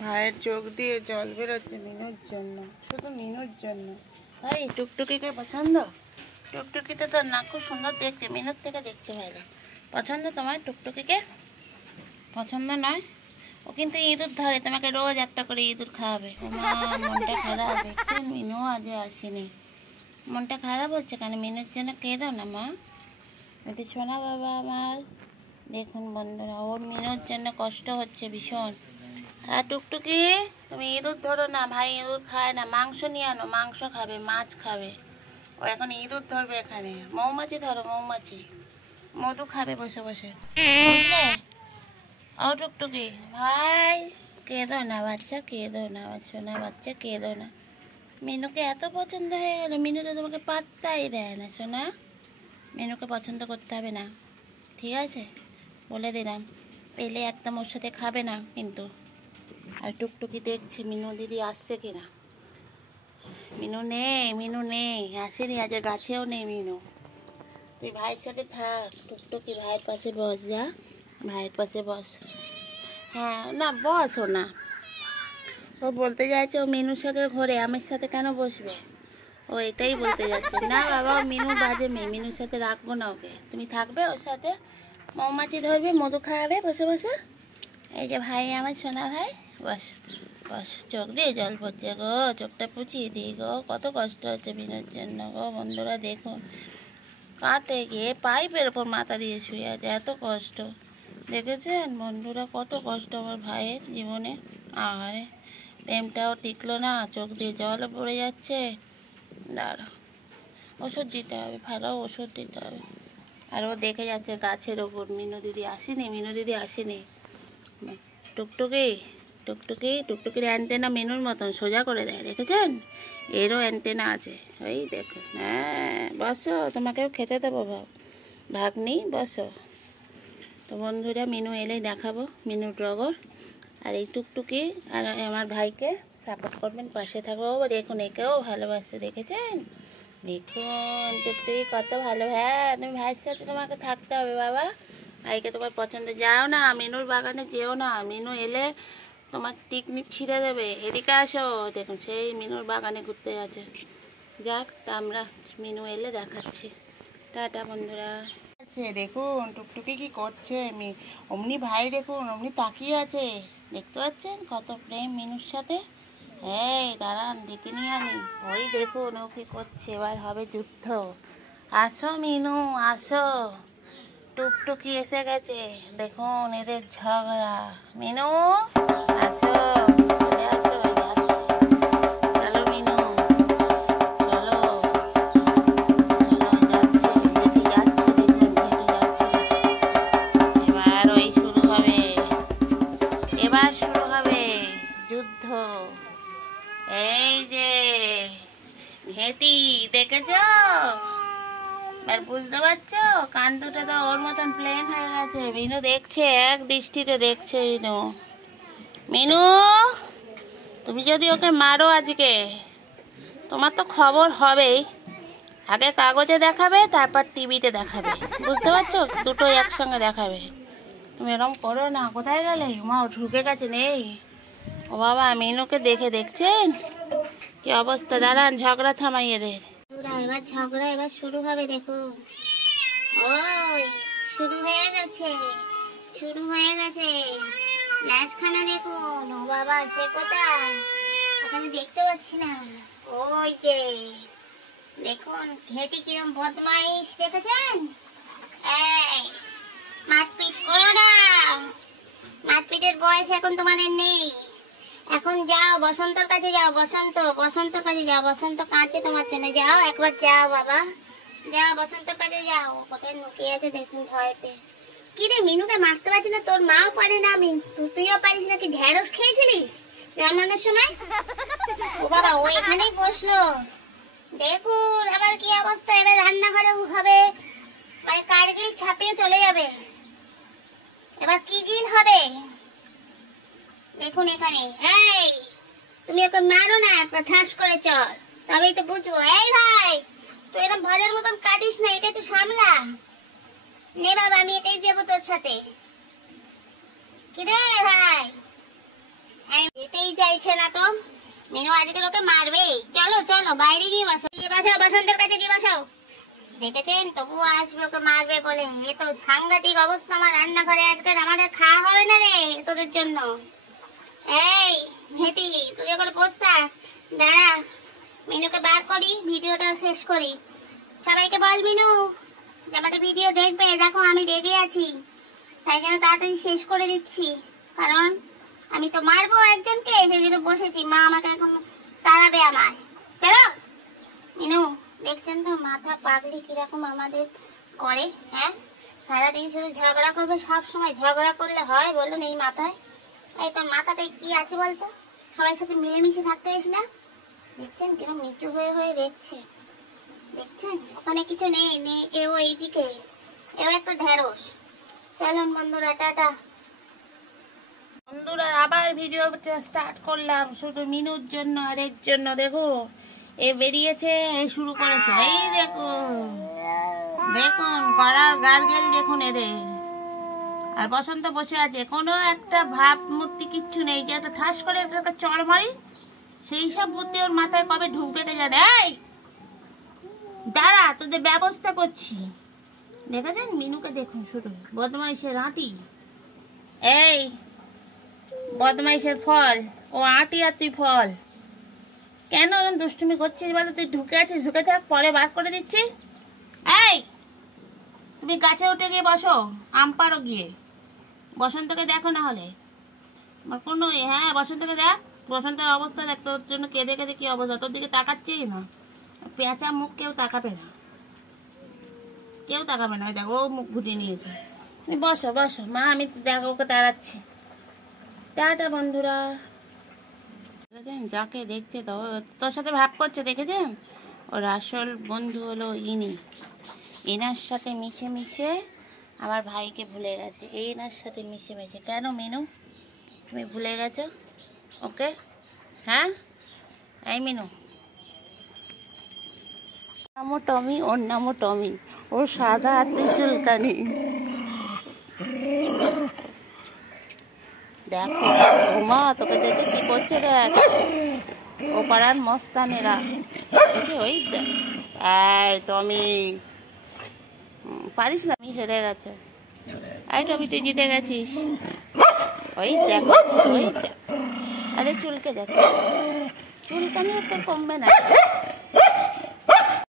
ভাইয়ের চোখ দিয়ে জল বেরোচ্ছে মিনুর জন্য, শুধু মিনুর জন্য। ভাই টুকটুকিকে পছন্দ? টুকটুকিতে তোর না খুব সুন্দর দেখতে, মিনুর থেকে দেখতে ভালো। পছন্দ তোমার টুকটুকিকে? পছন্দ নয়? ও কিন্তু ইঁদুর ধরে, তোমাকে রোজ একটা করে ইঁদুর খাওয়াবে। মা মনটা খারাপ, দেখতে মিনু আজ আসেনি। মনটা খারাপ হচ্ছে কেন? মিনুর জন্য কেঁদো না মা, যদি শোনা বাবা আমার। দেখুন বন্ধুরা, ওর মিনুর জন্য কষ্ট হচ্ছে ভীষণ। হ্যাঁ টুকটুকি, তুমি ইঁদুর ধরো না, ভাই ইঁদুর খায় না। মাংস নিয়ে আনো, মাংস খাবে, মাছ খাবে। ও এখন ইঁদুর ধরবে এখানে। মৌমাছি ধরো, মৌমাছি মধু খাবে বসে বসে, বুঝলে? ও টুকটুকি ভাই, কেঁদো না বাচ্চা, কেঁদো না সোনা বাচ্চা, কেঁদো না। মিনুকে এত পছন্দ হয়ে গেল, মিনু তো তোমাকে পাত্তাই দেয় না সোনা। মিনুকে পছন্দ করতে হবে না, ঠিক আছে? বলে দিলাম, পেলে একদম ওর সাথে খাবে না কিন্তু। আর টুকটুকি দেখছি মিনু দিদি আসছে কিনা। মিনু নেই, মিনু নেই, আসেনি, আজ গাছেও নেই মিনু। তুই ভাইয়ের সাথে থাক টুকটুকি, ভাইয়ের পাশে বস, যা ভাইয়ের পাশে বস। হ্যাঁ না, বসো না। ও বলতে যাচ্ছে ও মিনুর সাথে ঘোরে, আমার সাথে কেন বসবে? ও এটাই বলতে যাচ্ছে। না বাবা, ও মিনু বাজে মেয়ে, মিনুর সাথে রাখবো না ওকে। তুমি থাকবে ওর সাথে, মৌমাছি ধরবে, মধু খাওয়াবে বসে বসে। এই যে ভাই আমার সোনা ভাই, বস বস। চোখ দিয়ে জল পড়ছে গো, চোখটা পুছিয়ে দিই গো। কত কষ্ট হচ্ছে মিনুর জন্য গো বন্ধুরা। দেখুন কাঁদতে গিয়ে পাইপের ওপর মাথা দিয়ে শুয়ে আছে, এত কষ্ট। দেখেছেন বন্ধুরা, কত কষ্ট আমার ভাইয়ের জীবনে। আরে প্রেমটাও টিকলো না, চোখ দিয়ে জলও পড়ে যাচ্ছে। দাঁড়া, ওষুধ দিতে হবে, ভালো ওষুধ দিতে হবে। আর ও দেখে যাচ্ছে গাছের ওপর, মিনু দিদি আসেনি, মিনু দিদি আসেনি। টুকটুকি টুকটুকি, টুকটুকির অ্যান্টেনা মিনুর মতন সোজা করে দেয়, দেখেছেন? এরও অ্যান্টেনা আছে, ওই দেখুন। হ্যাঁ বসো, তোমাকেও খেতে দেবো ভাগ্নি, বসো। তো বন্ধুরা, মিনু এলেই দেখাবো মিনুর টগর। আর এই টুকটুকি আর আমার ভাইকে সাপোর্ট করবেন, পাশে থাকবো। দেখুন একেও ভালোবাসে, দেখেছেন? দেখুন টুকটুকি কত ভালো। হ্যাঁ তুমি ভাইয়ের সাথে তোমাকে থাকতে হবে বাবা, ভাইকে তোমার পছন্দ। যাও না মিনুর বাগানে, যেও না, মিনু এলে তোমার টিকনিক ছিঁড়ে দেবে। এদিকে আসো, দেখুন সেই মিনুর বাগানে ঘুরতে যাচ্ছে। যাক, তা আমরা মিনু এলে দেখাচ্ছি। টাটা বন্ধুরা। দেখুন টুকটুকি কি করছে, অমনি ভাই দেখুন অমনি তাকিয়ে আছে, দেখতে পাচ্ছেন? কত প্রেম মিনুর সাথে। এই দাঁড়ান, ডেকে নিয়ে আনি। ওই দেখুন ও কি করছে, এবার হবে যুদ্ধ। আসো মিনু আসো, টুকটুকি এসে গেছে। দেখুন এদের ঝগড়া। মিনু আসো, চলে আসো, আসছে। চলো মিনু, চলো চলো, যাচ্ছে হেঁটে যাচ্ছে, দেখুন হেঁটে যাচ্ছে। এবার ওই শুরু হবে, এবার শুরু হবে যুদ্ধ। এই যে ঘেঁটি, দেখেছো? আর বুঝতে পারছো, কান দুটো তো ওর মতন প্লেন হয়ে গেছে। মিনু দেখছে, এক দৃষ্টিতে দেখছে মিনু। মিনু, তুমি যদি ওকে মারো আজকে, তোমার তো খবর হবেই। আগে কাগজে দেখাবে, তারপর টিভিতে দেখাবে, বুঝতে পারছো? দুটোই একসঙ্গে দেখাবে। তুমি এরকম করো না। কোথায় গেলে? মা ঢুকে গেছে, নেই। ও বাবা, মিনুকে দেখে, দেখছেন কি অবস্থা? দাঁড়ান, ঝগড়া থামাই এদের। এবার ঝগড়া এবার শুরু হবে, দেখুন। ওই শুরু হয়ে গেছে, শুরু হয়ে গেছে। ল্যাজখানা দেখুন। ও বাবা, সে কোথায়? ওখানে দেখতে পাচ্ছি না। ওই যে দেখুন ঘেঁটি কিরম বদমাইশ, দেখেছেন? এই মারপিট করো না, মারপিটের বয়স এখন তোমাদের নেই। এখন যাও বসন্তর কাছে যাও, বসন্তর কাছে যাও। বসন্ত কাঁদছে তোমার জন্য, যাও একবার, যাও বাবা, যাও বসন্তর কাছে যাও। কোথায় লুকিয়ে আছে দেখুন ভয়েতে। কি রে মিনুকে মারতে পারছি না, তোর মাও পারে না, তুইও পারিস না? কি ঢেঁড়স খেয়েছিলিস জন্মানোর সময়? ও বাবা, ও এখানেই বসলো। দেখুন আবার কি অবস্থা। এবার রান্নাঘরে হবে, মানে কারগিল ছাপিয়ে চলে যাবে। এবার কি দিন হবে দেখুন এখানে। এই তুমি ওকে মারো না, একবার ঠাস করে চল, তবেই তো বুঝবো। এই ভাই, তুই এরকম ভাজার মতন কাটিস না, এটা একটু সামলা। নে বাবা, আমি এটাই দেবো তোর সাথে। কি রে ভাই, যেতেই চাইছে না তো। মিনু আজকে ওকে মারবে। চলো চলো বাইরে গিয়ে বসো, গিয়ে বসাও, বসন্তের কাছে গিয়ে বসাও। দেখেছেন তবুও আসবে ওকে মারবে বলে। এ তো সাংঘাতিক অবস্থা আমার রান্নাঘরে আজকে। আমাদের খাওয়া হবে না রে তোদের জন্য। এই হেঁটি তুই এখন বস থাক, দাঁড়া মিনুকে বার করি, ভিডিওটা শেষ করি। সবাইকে বল মিনু যে আমাদের ভিডিও দেখবে। দেখো আমি রেগে আছি, তাই জন্য তাড়াতাড়ি শেষ করে দিচ্ছি, কারণ আমি তো মারবো একজনকে, সেই জন্য বসেছি। মা আমাকে এখন তাড়াবে আমায়। চলো মিনু, দেখছেন তো মাথা পাগলি কিরকম আমাদের করে। হ্যাঁ, সারাদিন শুধু ঝগড়া করবে, সব সময় ঝগড়া করলে হয় বলুন এই মাথায়? এই তোর মাথাটায় কি আছে বলতো? সবার সাথে মিলেমিশে থাকতে পারিস না? দেখছেন কিরকম নিচু হয়ে হয়ে দেখছে, দেখছেন ওখানে কিছু নেই, নেই এও এইদিকে, এও একটা ঢেঁড়স। চলুন বন্ধুরা, টাটা। বন্ধুরা আবার ভিডিওটা স্টার্ট করলাম শুধু মিনুর জন্য আর এর জন্য। দেখো এ বেরিয়েছে, এই শুরু করেছে, এই দেখুন দেখুন করার গার্গেল দেখুন এদের। আর বসন্ত বসে আছে, কোনো একটা ভাব মূর্তি কিচ্ছু নেই যে একটা ঠাস করে একটা চড় মারি, সেই সব বুদ্ধি ওর মাথায় কবে ঢুকবে কে জানে। এই দাঁড়া, তোদের ব্যবস্থা করছি। দেখেছেন মিনুকে দেখুন, শুধু বদমাইশের আঁটি। এই বদমাইশের ফল, ও আঁটি আর তুই ফল। কেন এরকম দুষ্টুমি করছিস বলো? তুই ঢুকে আছিস, ঢুকে থাক, পরে বার করে দিচ্ছি। এই তুমি গাছে উঠে গিয়ে বসো, আম পাড়ো গিয়ে। বসন্তকে দেখো না হলে কোনো, হ্যাঁ বসন্তকে দেখ, বসন্তের অবস্থা দেখ, তোর জন্য কেঁদে কেঁদে কি অবস্থা। তোর দিকে তাকাচ্ছেই না, পেঁচা মুখ, কেউ তাকাবে না, কেউ তাকাবে না। দেখো ও মুখ ঘুরিয়ে নিয়েছে। বসো বসো মা, আমি দেখো ওকে তাড়াচ্ছি। টাটা বন্ধুরা। দেখেছেন যাকে দেখছে তো তোর সাথে ভাব করছে, দেখেছেন? ওর আসল বন্ধু হলো ইনি। এনার সাথে মিশে মিশে আমার ভাইকে ভুলে গেছে, এনার সাথে মিশে মিশে। কেন মিনু তুমি ভুলে গেছো ওকে? হ্যাঁ এই মিনু, নামও টমি, ওর নামও টমি, ও সাদা হাতে চুলকানি। দেখো ঘুমা, তোকে দেখে কি করছে দেখ, ও পাড়ার মস্তানেরা। ওই দেখ, এই টমি পারিস না, আমি হেরে গেছে। এই টমি তুই জিতে গেছিস। ওই দেখো, ওই দেখ, আরে চুলকে দেখ, চুলকানি তোর কমবে না।